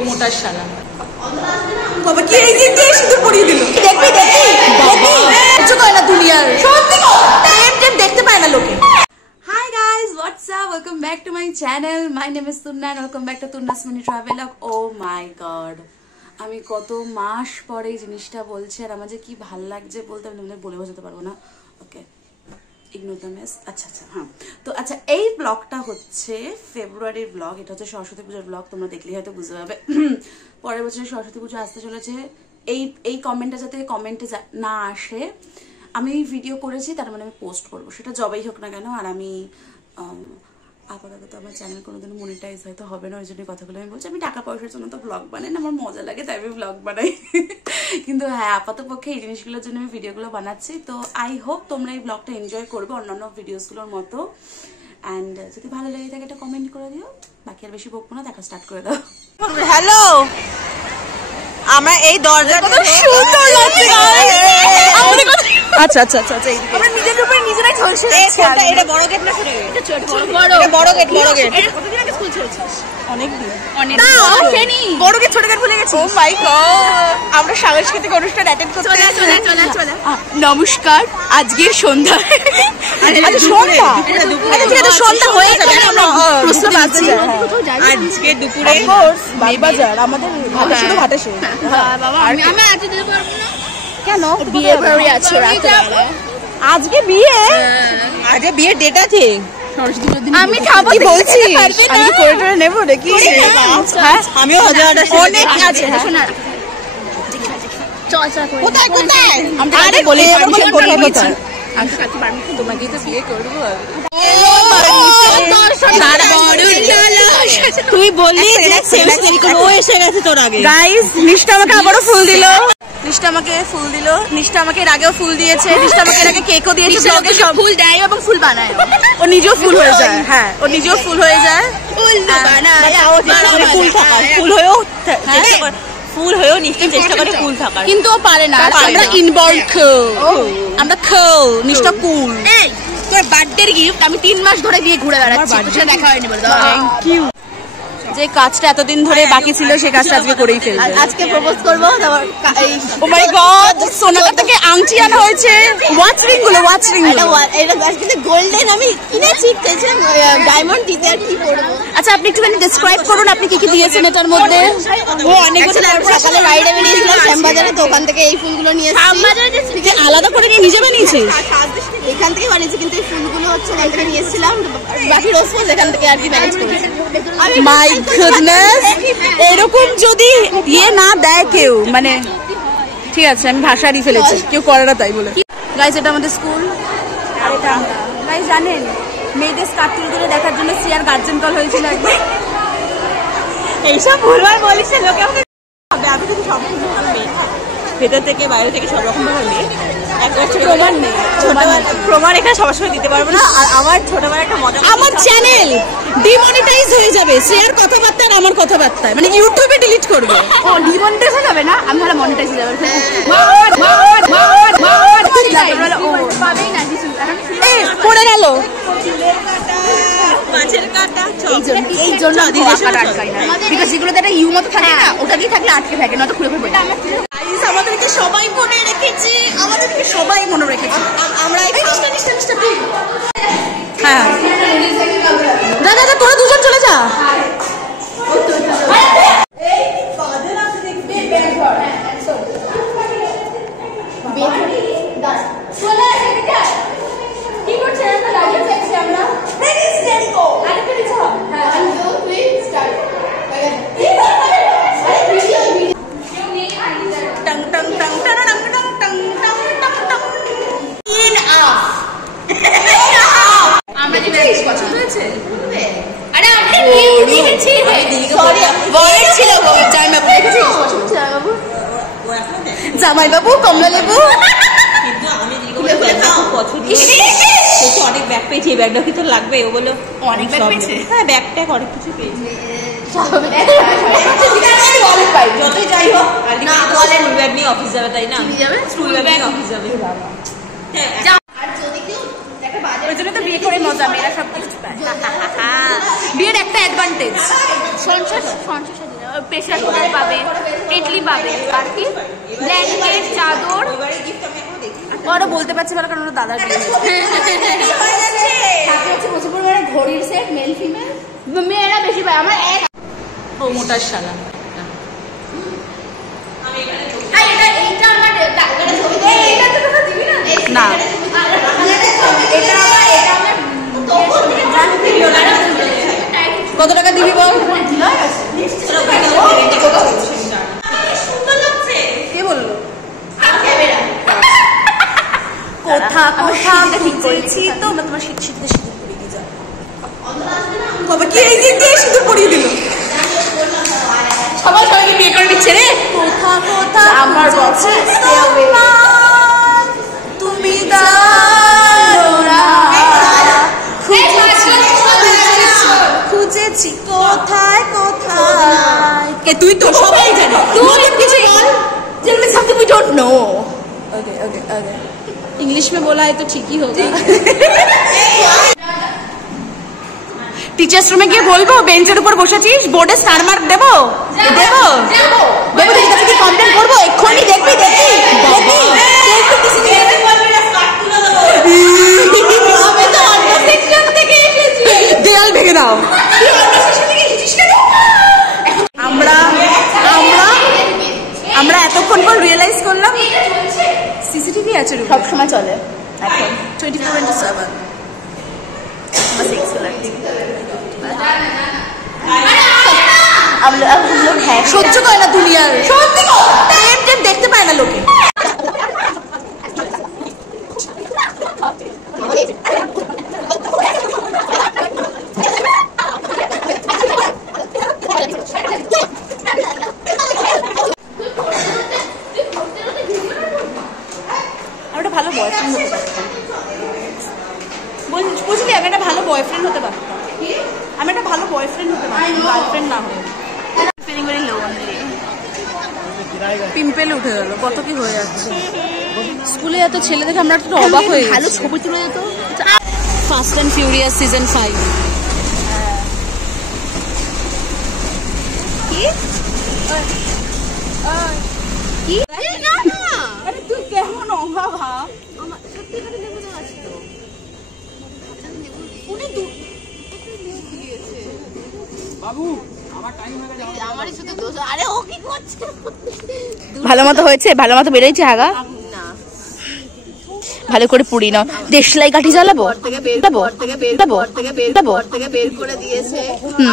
Promoter শালা বাবা কি এই যে সিঁদুর পরিয়ে দিল দেখবি কিছু কয় না দুনিয়ার সত্যি প্রেম দেখতে পায় না লোকে Hi guys, what's up? Welcome back to my channel. My name is Tunna and welcome back to Tunna's Mini Travelog. Oh my god. আমি কত মাস পরে জিনিসটা বলছি আর আমার যে কি ভালো লাগছে বলতে আমি তোমাদের বলে বোঝাতে পারবো না। ওকে ইগনোর দ্য মেস। আচ্ছা হ্যাঁ তো আচ্ছা এই ব্লগটা হচ্ছে ফেব্রুয়ারির ব্লগ। এটা হচ্ছে সরস্বতী পুজোর ব্লগ। তোমরা দেখলেই হয়তো বুঝতে পারবে। পরের বছর সরস্বতী পুজো আসতে চলেছে। এই কমেন্টটা যাতে কমেন্টে না আসে, আমি ভিডিও করেছি তার মানে আমি পোস্ট করবো, সেটা জবাই হোক না কেন। আর আমি আপাতত আমার চ্যানেল কোনোদিন মনিটাইজ হয়তো হবে না, ওই জন্য কথাগুলো আমি বলছি। আমি টাকা পয়সার জন্য তো ব্লগ বানাই না, আমার মজা লাগে তাই আমি ব্লগ বানাই। কিন্তু হ্যাঁ আপাতত পক্ষে এই জিনিসগুলোর জন্য আমি ভিডিওগুলো বানাচ্ছি। তো আই হোপ তোমরা এই ব্লগটা এনজয় করবে অন্যান্য ভিডিওসগুলোর মতো। অ্যান্ড যদি ভালো লেগে থাকে একটা কমেন্ট করে দিও। বাকি আর বেশি বকবো না, দেখা স্টার্ট করে দাও। হ্যালো, আমরা এই দরজাটা আচ্ছা আমরা নিজের উপরে নিজেরাই ঝলসে যাচ্ছি। এটা বড় গেট না ছোট গেট? এটা ছোট বড় গেট। এটা কতদিন আগে স্কুল ছেড়েছিস? অনেকদিন। বড় গেট ছোট গেট ভুলে গেছি। ও মাই গড, আমরা সাংস্কৃতিক অনুষ্ঠান অ্যাটেন্ড করতে চলে। নমস্কার, আজকের সন্ধ্যা সন্ধ্যা হয়ে যাবে, আমরা প্রস্তুত আছি। আজকে দুপুরে বাজার আমাদের শুধু ভাটাশে। বাবা আমি আজ দিতে পারবো না কেন? বিয়ে বাড়ি আছে রাতে। আজকে বিয়ে? আজকে বিয়ের ডেট আছে। আমি খাবো বলছি, আমি কি করে করে নেবো নাকি? আমিও অনেক আছে। কোথায় আমি বলে কোথায় তোমাকে তো বিয়ে করবো। তুই বললি ও এসে গেছে তোর আগে। গাইস নিষ্ঠা আমাকে আবারও ফুল দিল। নিষ্ঠা আমাকে এর আগেও ফুল দিয়েছে। নিষ্ঠা আমাকে এর আগে কেকও দিয়েছে। ব্লগে সব ফুল দেয় এবং ফুল বানায়। ও নিজেও ফুল হয়ে যায়। হ্যাঁ ও নিজেও ফুল হয়ে যায়। ফুল হয়েও নিশ্চয় চেষ্টা করে কুল থাকার, কিন্তু ও পারে না। আমরা ইনবর্ন আমরা নিষ্ঠা কুল। তোর বার্থডে গিফট আমি 3 মাস ধরে দিয়ে ঘুরে বেড়াচ্ছি, সেটা দেখা হয়নি বলে। Thank you. যে কাজটা এতদিন ধরে বাকি ছিল সেই কাজটা আজকে করেই ফেলবো। আজকে প্রপোজ করব। ও মাই গড, সোনাকার থেকে আংটি আনা হয়েছে। ওয়াচ রিং গুলো এটা আজকে গোল্ডেন আমি কিনেছি, ডায়মন্ড দিতে আর কি করব। আচ্ছা আপনি একটুখানি ডেসক্রাইব করুন আপনি কি কি দিয়েছেন এটার মধ্যে। ও অনেক কিছু। সকালে রাইডে বেরিয়েছিলাম শ্যামবাজারে, তো ওখান থেকে এই ফুলগুলো নিয়ে এসেছি। শ্যামবাজারে আলাদা করে নিজে বানিয়েছিস? এখান থেকে বানিয়েছি, কিন্তু এই ফুলগুলো হচ্ছে ওখান থেকে নিয়ে এসেছিলাম। বাকি রোজ ফোজ এখান থেকে আর কি ম্যানেজ করেছি। মাই গুডনেস, এরকম যদি না দেয় কেউ, মানে ঠিক আছে আমি ভাষা হারিয়ে ফেলেছি, কেউ করে না তাই বলে। গাইস এটা আমাদের স্কুল। আর এটা গাইস জানেন মেয়েদের স্কার্ট তুলে দেখার জন্য সিয়ার গার্জেন কল হয়েছিল একবার। এইসব ভুলভাল বলিস লোকে আমাকে। আমি কিন্তু সব ভেতর থেকে বাইরে থেকে সব রকম ভাবে মেয়ে। প্রমাণ এখানে সবসময় দিতে পারবো না। আর আমার ছোটবেলা একটা মজা, আমার চ্যানেল ডিমনিটাইজ হয়ে যাবে শ্রেয়ার কথাবার্তা আর আমার কথাবার্তায়, মানে ইউটিউবে ডিলিট করবে। ও ডিমনিটাইজ হয়ে যাবে না, আমি ভালো মনিটাইজ হয়ে যাবে। পড়ে গেল মাছের কাঁটা। এই জন্য যেগুলোতে একটা ইউ মতো থাকে না, ওটা দিয়ে থাকলে আটকে থাকে, নয়তো খুলে ফেলবে। আমাদেরকে সবাই মনে রেখেছি, আমরা হ্যাঁ দাদা তোরা দুজন চলে যা। জামাই বাবু কমলা লেবু। অনেক ব্যাগ পেয়েছি, এই ব্যাগটা কি তোর লাগবে? ও বললো অনেক ব্যাগ পেয়েছে। হ্যাঁ ব্যাগটা অনেক কিছু পেয়েছি। যতই যাই হোক স্কুল ব্যাগ নিয়ে অফিস যাবে, তাই না? স্কুল ব্যাগ নিয়ে অফিস যাবে। ওই জন্য তো বিয়ে করে মজা, মেয়েরা সব কিছু পায়। বিয়ের একটা অ্যাডভান্টেজ সংসার প্রেসার কুকার পাবে, কেটলি পাবে, আর কি ব্ল্যাঙ্কেট, চাদর। ওরা বলতে পারছে ভালো কারণ ওরা দাদার বিয়ে হচ্ছে প্রচুর পরিমাণে ঘড়ির সেট মেল ফিমেল। মেয়েরা বেশি পায়, আমরা এক প্রমোটার শালা। না কত টাকা দিবি বল? কে বললো? কোথা কোথা খুঁজেছি তো তোমার শীত শীতে সিঁদুর পরিয়ে যাও। বাবা কি এই যে দিয়ে সিঁদুর পরিয়ে দিল? সবাই সবাইকে বিয়ে করে নিচ্ছে রে। কোথা কোথা আমার বক্সে তুমি জানো না খুঁজেছি কোথায় কোথায়। কে তুই তো সবাই জানে, তুই কিছু বল যেগুলো something we don't know. Okay okay okay English में बोला है तो ठीक ही होगा। টিচার্স রুমে গিয়ে বলবো বেঞ্চের উপর বসেছিস, বোর্ডে স্টার মার্ক দেবো দেবো দেবো দেবো তোর কাছে কি কমপ্লেন করবো? এক্ষুনি দেখবি দেখবি দেয়াল ভেঙে দাও। আমরা আমরা আমরা এতক্ষণ পর রিয়েলাইজ করলাম সিসিটিভি আছে রুমে, সব সময় চলে এখন 24/7। हम लोग हैं সহ্য করে না দুনিয়ার, সত্যি টেপ টেপ দেখতে পায় না লোকে। আমি একটা ভালো বয়ফ্রেন্ড হতে পারতাম। বুঝলি আমি একটা ভালো বয়ফ্রেন্ড হতে পারতাম। আমি একটা ভালো বয়ফ্রেন্ড হতে পারতাম, গার্লফ্রেন্ড না হয়ে। Feeling very lonely. পিম্পেল উঠে গেল, কত কি হয়ে যাচ্ছে। স্কুলে এত ছেলে দেখে আমরা একটু অবাক হয়ে ভালো গেছি। ছবি তুলে যেত। Fast and furious season 5। কি কি না না আরে তুই কেমন অভাবা? সত্যি করে নেবো তো আছে তো উনি বাবু আমার টাইম হয়ে গেছে, আমারই শুধু দোষ। আরে ও কি করছে? ভালো মতো হয়েছে, ভালো মতো বেরোইছে আগা না, ভালো করে পুড়ি নাও। দেশলাই কাঠি জ্বালাবো বের করে দিয়েছে।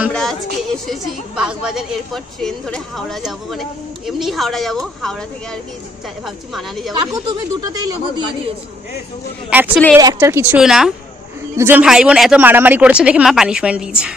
আমরা আজকে এসেছি বাগবাজার, এরপর ট্রেন ধরে হাওড়া যাব, মানে এমনি হাওড়া যাব, হাওড়া থেকে আর কি ভাবছি মানালি যাবো। কাকু তুমি দুটোতেই লেবু দিয়ে দিয়েছো। অ্যাকচুয়ালি এর একটার কিছু না, দুজন ভাই বোন এত মারামারি করেছে দেখে মা পানিশমেন্ট দিয়েছে।